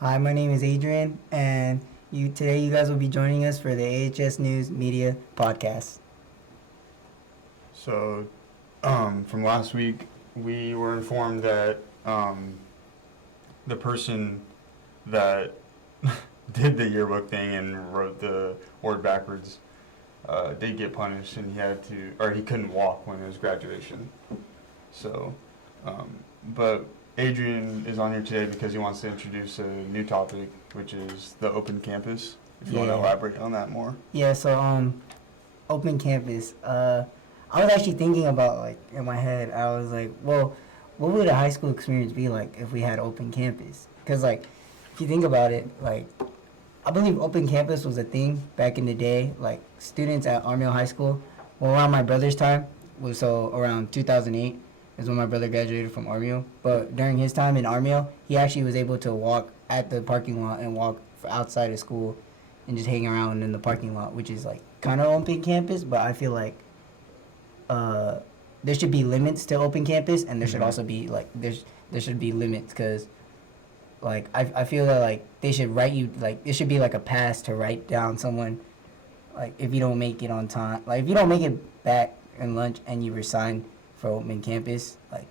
Hi, my name is Adrian, and today you guys will be joining us for the AHS News Media podcast. So, from last week, we were informed that the person that did the yearbook thing and wrote the word backwards did get punished, and he couldn't walk when it was graduation. So, but Adrian is on here today because he wants to introduce a new topic, which is the open campus. If you want to elaborate on that more. Yeah, so open campus. I was actually thinking about, like, in my head, I was like, well, what would a high school experience be like if we had open campus? Because, like, if you think about it, like, I believe open campus was a thing back in the day. Like, students at Armiel High School, well, around my brother's time, so around 2008 is when my brother graduated from Armiel. But during his time in Armiel, he actually was able to walk at the parking lot and walk outside of school and just hang around in the parking lot, which is, like, kind of open campus, but I feel like there should be limits to open campus, and there should also be, like, there should be limits, because, like, I feel that, like, they should write you, like, it should be, like, a pass to write down someone, like, if you don't make it on time, like, if you don't make it back in lunch and you resign for open campus, like,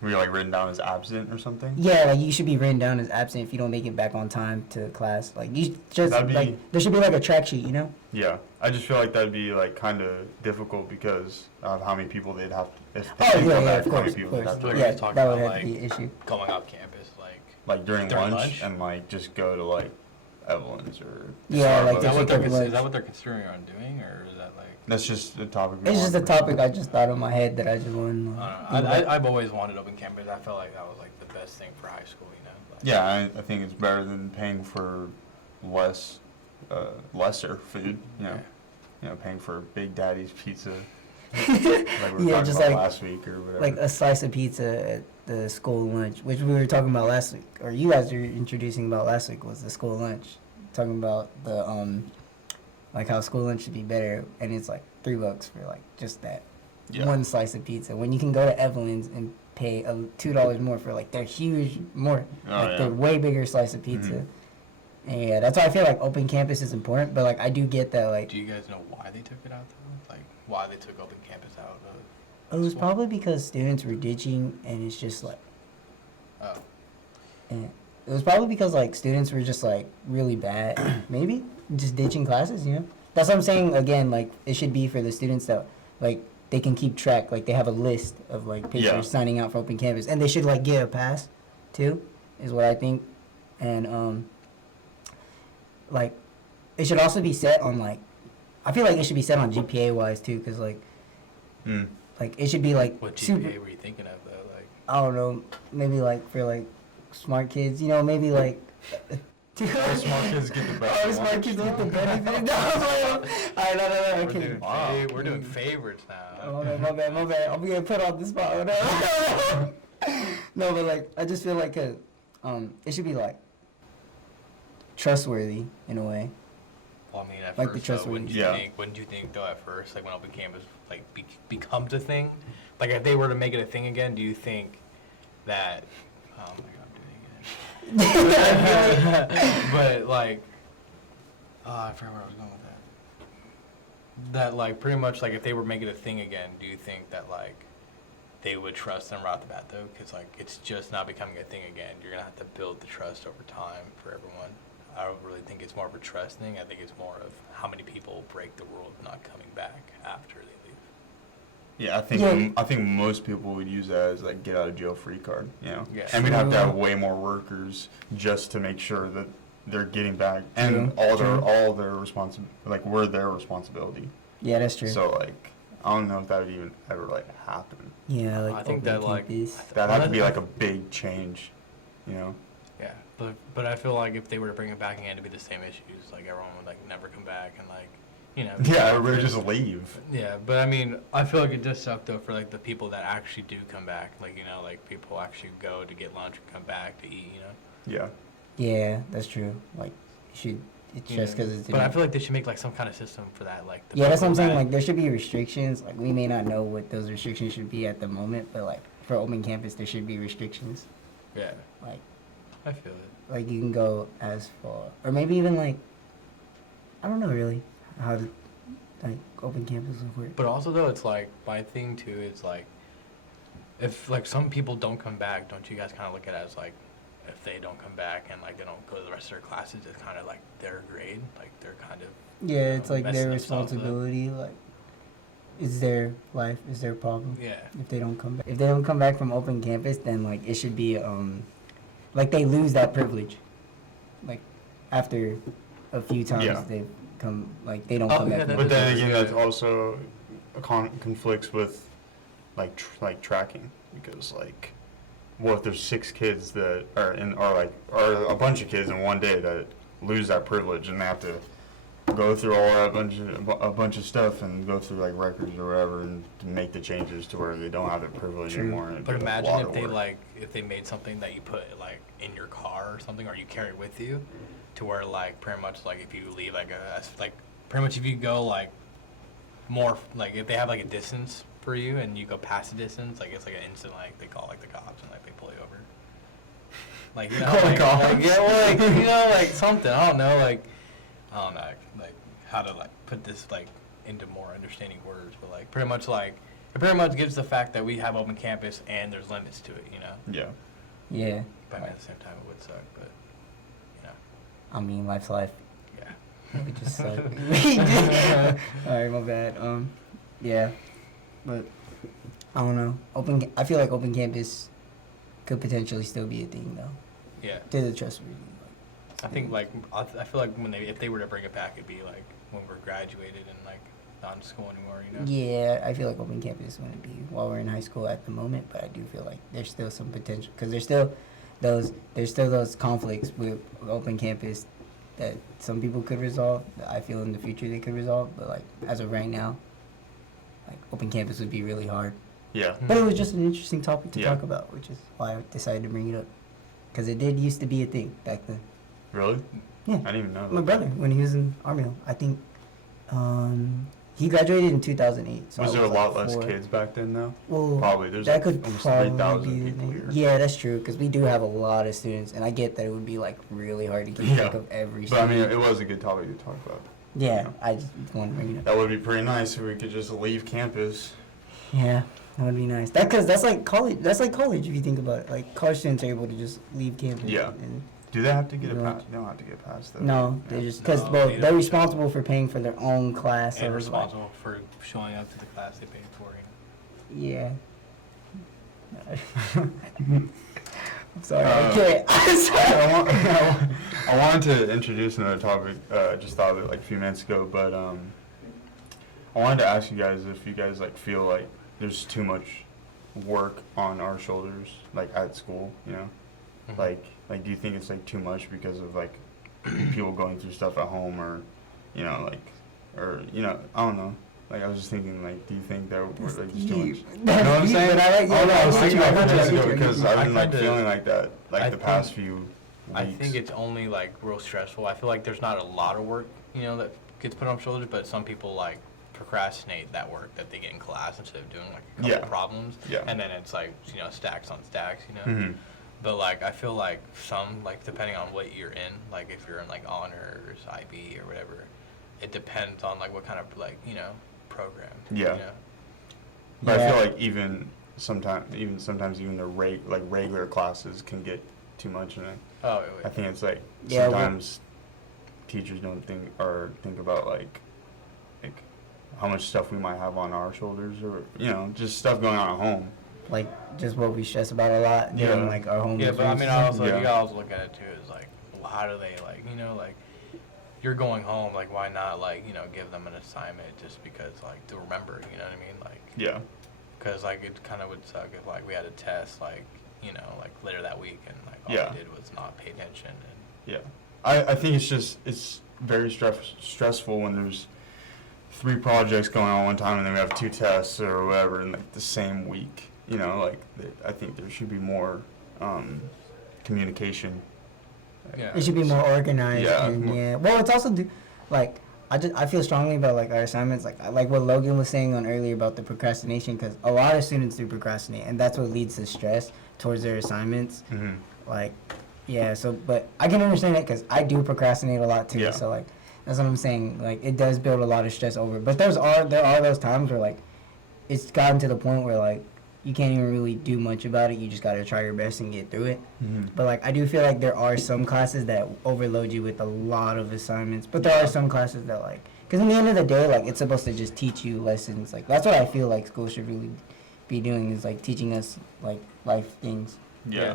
Were you like written down as absent or something? yeah, like, you should be written down as absent if you don't make it back on time to class. Like, you just, That'd be- like, there should be, like, a track sheet, you know? Yeah, I just feel like that'd be like kind of difficult because of how many people they'd have to. If Oh, they yeah, come yeah, back, of how many course, people of they'd course. have to, We're Yeah, just talking that would about, have to be an issue. going off campus, like like during during lunch, lunch? and like just go to like Evelyn's or Yeah, like, Starbucks. is that what they're Lunch. is that what they're considering on doing, or is that like? That's just a topic. we It's just a wanted to topic I just thought in my head that I just wanted to I don't know. I've always wanted open campus. I felt like that was like the best thing for high school, you know. Like, Yeah, I think it's better than paying for lesser food. Paying for Big Daddy's pizza. Like we were Yeah, talking just about like- last week or whatever. like a slice of pizza at the school lunch, which we were talking about last week, or you guys were introducing about last week, was the school lunch. Talking about the like how school lunch should be better, and it's like $3 for like just that one slice of pizza. When you can go to Evelyn's and pay $2 more for like their huge their way bigger slice of pizza. And yeah, that's why I feel like open campus is important. But like I do get that, like, do you guys know why they took it out though? Like why they took open campus out it of? was school? probably because students were ditching, and it's just like. Oh. And it was probably because, like, students were just, like, really bad. Maybe just ditching classes, you know? That's what I'm saying. Again, like, it should be for the students that, like, they can keep track. Like, they have a list of, like, pictures signing out for open campus. And they should, like, get a pass, too, is what I think. And, like, it should also be set on, like, I feel like it should be set on GPA-wise, too, because, like, like, it should be, like, What super. GPA were you thinking of though? Like I don't know, maybe, like, for, like, smart kids, you know, maybe, like... The smart kids get the best. Oh, the smart kids get the benefit? No, okay. we're doing favorites now. Oh, my bad. I'm gonna put on the spot. No, but, like, I just feel like, it should be, like, trustworthy, in a way. Well, I mean, at Like the first, though, trustworthy. wouldn't you think though, at first, like when open campus like becomes a thing, like if they were to make it a thing again, do you think that? Oh my God, I'm doing it again. But like, I forgot where I was going with that. That like pretty much like if they were making a thing again, do you think that like they would trust them right off the bat though? Because like it's just not becoming a thing again. You're gonna have to build the trust over time for everyone. I don't really think it's more of a trust thing. I think it's more of how many people break the rule of not coming back after they leave. Yeah, I think most people would use that as like get out of jail free card, you know. Yeah. And we'd have to have way more workers just to make sure that they're getting back, and all their we're their responsibility. Yeah, that's true. So like, I don't know if that would even ever like happen. Yeah, like, I think open that like campus. That'd have to be like a big change, you know. Yeah, but I feel like if they were to bring it back again, it'd be the same issues. Like everyone would like never come back and like, you know. Yeah, everybody just leave. Yeah, but I mean, I feel like it does suck though for like the people that actually do come back. Like you know, like people actually go to get lunch and come back to eat. You know. Yeah. Yeah, that's true. Like, it's just because it's... But I feel like they should make like some kind of system for that. Like. Yeah, that's what I'm saying. Like, there should be restrictions. Like, we may not know what those restrictions should be at the moment, but, like, for open campus, there should be restrictions. Yeah. Like, I feel it. Like you can go as far, or maybe even like, I don't know really how to like open campus would work. But also though, it's like my thing too is like, if like some people don't come back, don't you guys kind of look at it as like, if they don't come back and like they don't go to the rest of their classes, it's kind of like their grade, like they're kind of Yeah, it's like messing their themselves up. responsibility. Like, it's their life, it's their problem. Yeah. If they don't come back, if they don't come back from open campus, then like it should be like they lose that privilege. Like after a few times Yeah. they come, like they don't Oh, come yeah, back. that from But then is again, good. that's also conflicts with like tracking, because like, what if there's 6 kids that are or a bunch of kids in one day that lose that privilege, and they have to go through a bunch of stuff and go through like records or whatever, and to make the changes to where they don't have that privilege True. anymore. And it'd But be a imagine lot if of they work. if they made something that you put like in your car or something, or you carry with you, to where like pretty much like if you leave like pretty much if you go like more like if they have like a distance for you and you go past the distance, like it's like an instant, like they call like the cops and like they pull you over. Like you know, Call the like, cops. like, yeah, well, like you know, like something. I don't know, like like how to like put this like into more understanding words, but like pretty much like it pretty much gives the fact that we have open campus and there's limits to it, you know. Yeah. Yeah, But I mean, at the same time, it would suck, but you know, I mean life's life. yeah. We just suck. We did. All right, my bad. Yeah, but I don't know. I feel like open campus could potentially still be a thing though. Yeah, To the trustworthy. I think like I feel like if they were to bring it back, it'd be like when we're graduated and like not in school anymore, you know. Yeah, I feel like open campus wouldn't be while we're in high school at the moment, but I do feel like there's still some potential because there's still those conflicts with open campus that some people could resolve. That I feel in the future they could resolve, but like as of right now, like open campus would be really hard. Yeah. But it was just an interesting topic to Yeah. talk about, which is why I decided to bring it up because it did used to be a thing back then. Really? Yeah. I didn't even know. My that. brother when he was in Army, I think. He graduated in 2008. So Was I there a like lot less 4. kids back then though? Well, Probably. There's that could almost probably 3,000 be the people thing. here. Yeah, that's true because we do have a lot of students, and I get that it would be like really hard to keep Yeah. track of every. But I mean, student. it was a good topic to talk about. Yeah, I just want to bring it up. That would be pretty nice if we could just leave campus. Yeah, that would be nice. Because that's like college. That's like college if you think about it. Like college students are able to just leave campus. Yeah. And Do they have to get a No. pass? They don't have to get past that. no, they Yeah. just because No, well, they they're don't. responsible for paying for their own class. And or, like, responsible for showing up to the class they paid for. You know? Yeah. I'm sorry. I Uh, can't. I'm sorry. I wanted to introduce another topic. I just thought of it like a few minutes ago, but I wanted to ask you guys if you guys like feel like there's too much work on our shoulders, like at school. You know, Mhm. like do you think it's like too much because of like people going through stuff at home, or you know, like, or you know, I don't know. Like I was just thinking, like, do you think that we're like just too much? You know what I'm saying? Oh no, I was thinking about it minutes ago because I've been like kinda- feeling like that, like I the past think- few weeks. I think it's only like real stressful. I feel like there's not a lot of work, you know, that gets put on shoulders, but some people like procrastinate that work that they get in class instead of doing like a couple Yeah. problems. Yeah. And then it's like, you know, stacks on stacks, you know. Mhm. But like I feel like some, like depending on what you're in, like if you're in like honors, IB or whatever, it depends on like what kind of like, you know, program. Yeah. You know? But I Yeah. feel like even sometimes the regular classes can get too much in it. Oh, I think it's like Yeah, well- sometimes teachers don't think about like how much stuff we might have on our shoulders, or you know, just stuff going on at home. Like just what we stress about a lot during Yeah. like our home. Yeah, but I mean, I also Yeah. you gotta also look at it too. Is like, well, how do they like, you know, like you're going home, like why not like, you know, give them an assignment just because like to remember, you know what I mean, like Yeah. because like it kind of would suck if like we had a test like, you know, like later that week and like all Yeah. we did was not pay attention and Yeah. I think it's very stressful when there's 3 projects going on one time and then we have 2 tests or whatever in like the same week. You know, like I think there should be more communication. yeah. It should be more organized. Yeah, And, more- yeah. Well, it's also like I feel strongly about like our assignments, like what Logan was saying on earlier about the procrastination, because a lot of students do procrastinate, and that's what leads to stress towards their assignments. Mhm. Like Yeah, so, but I can understand that because I do procrastinate a lot too. Yeah. So, like, that's what I'm saying. Like, it does build a lot of stress over. But there are those times where, like, it's gotten to the point where, like, you can't even really do much about it. You just got to try your best and get through it. Mm-hmm. But, like, I do feel like there are some classes that overload you with a lot of assignments. But there are some classes that, like, because in the end of the day, like, it's supposed to just teach you lessons. Like, that's what I feel like school should really be doing is, like, teaching us, like, life things. Yeah.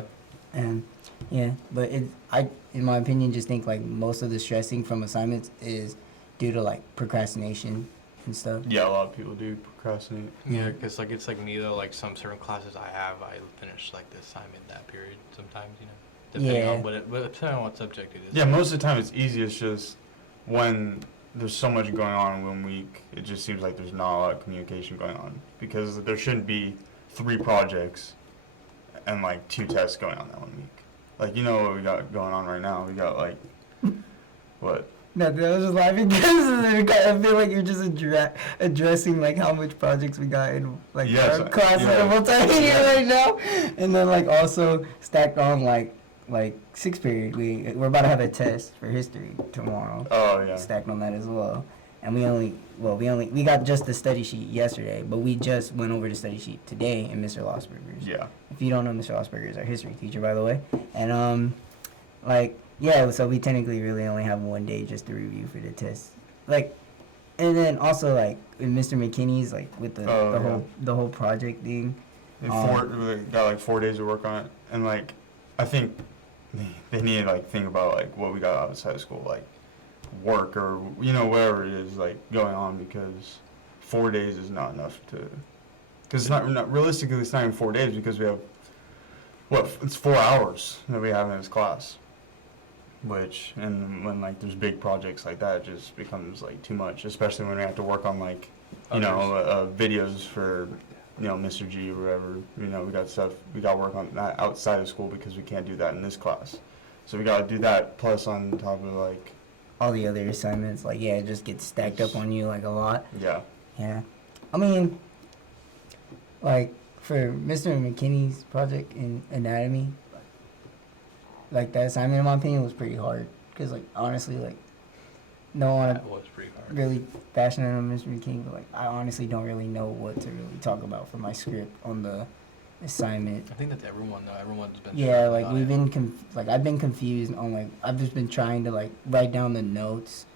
And yeah, but I, in my opinion, just think like most of the stressing from assignments is due to like procrastination and stuff. Yeah, a lot of people do procrastinate. Yeah, because like it's like me though. Like some certain classes I have, I finish like the assignment that period. Sometimes, you know, depending Yeah. on depending on what subject it is. Yeah, most of the time it's easy. It's just when there's so much going on in 1 week, it just seems like there's not a lot of communication going on because there shouldn't be 3 projects and like 2 tests going on that 1 week. Like, you know what we got going on right now? We got like, what? No, I was just laughing because I feel like you're just addressing like how much projects we got in like Yes, our class yeah. that I'm multi-media Yeah. right now, and then like also stacked on like 6th period. We're about to have a test for history tomorrow. Oh, yeah. Stacked on that as well. And we got just the study sheet yesterday, but we just went over the study sheet today in Mr. Losberger's. Yeah. If you don't know, Mr. Losberger is our history teacher, by the way. And like yeah, so we technically really only have 1 day just to review for the test. Like, and then also like with Mr. McKinney's like with the whole project thing. We got like 4 days to work on it, and like I think they need to like think about like what we got outside of school, like work or you know whatever it is like going on, because 4 days is not enough to. Because it's not realistically, it's not even 4 days because we have it's 4 hours that we have in this class. Which, and when like there's big projects like that, it just becomes like too much, especially when we have to work on like videos for Mr. G or whatever. We got stuff we got to work on that outside of school because we can't do that in this class. So we got to do that plus on top of like all the other assignments. Like yeah, it just gets stacked up on you like a lot. Yeah. Yeah, I mean, like for Mr. McKinney's project in anatomy, like that assignment in my opinion was pretty hard because like honestly like no one That was pretty hard. really passionate on Mr. McKinney, but like I honestly don't really know what to really talk about for my script on the assignment. I think that's everyone though. Everyone's been. Yeah, like on we've it. been I've been confused on like I've just been trying to like write down the notes,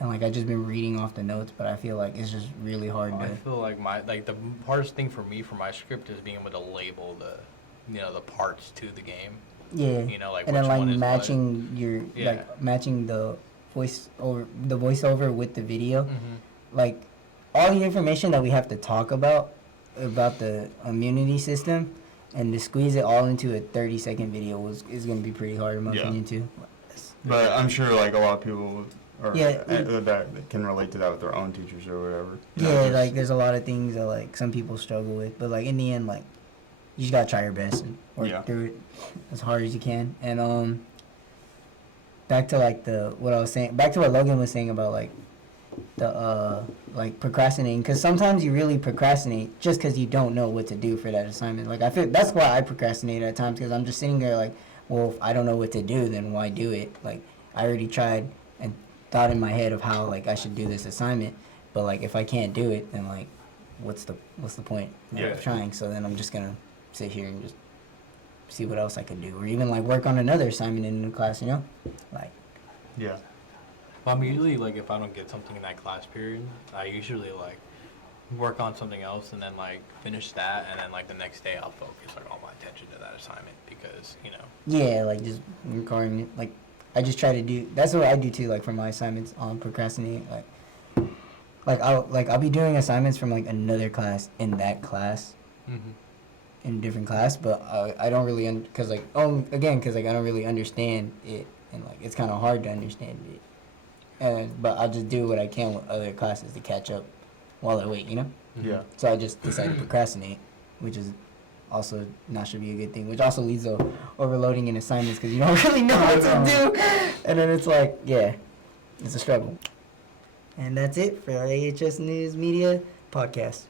and like I've just been reading off the notes, but I feel like it's just really hard I to. feel like the hardest thing for me for my script is being able to label the parts to the game. Yeah. Like And which then like one is matching your Yeah. like matching the voiceover with the video. what. Mm-hmm. Like all the information that we have to talk about the immunity system, and to squeeze it all into a 30-second video is going to be pretty hard in my Yeah. opinion too. But I'm sure like a lot of people Yeah. that can relate to that with their own teachers or whatever. Yeah, like there's a lot of things that like some people struggle with, but like in the end, like you just gotta try your best and work through it as hard as you can. And back to like back to what Logan was saying about like the like procrastinating, because sometimes you really procrastinate just because you don't know what to do for that assignment. Like I feel that's why I procrastinate at times, because I'm just sitting there like, well, if I don't know what to do, then why do it? Like I already tried and thought in my head of how like I should do this assignment, but like if I can't do it, then like what's the point of trying? So then I'm just gonna sit here and just see what else I could do, or even like work on another assignment in the class, like Yeah. Well, I'm usually like if I don't get something in that class period, I usually like work on something else and then like finish that, and then like the next day I'll focus like all my attention to that assignment because yeah, like just recording it. Like I just try to do. That's what I do too. Like for my assignments on procrastinating, like I'll be doing assignments from like another class in that class. Mm-hmm. In a different class, but I don't really because like I don't really understand it, and like it's kind of hard to understand it, but I'll just do what I can with other classes to catch up while I wait, Yeah. So I just decided to procrastinate, which is also not should be a good thing, which also leads to overloading in assignments because you don't really know what to do, and then it's like it's a struggle. And that's it for AHS News Media podcast.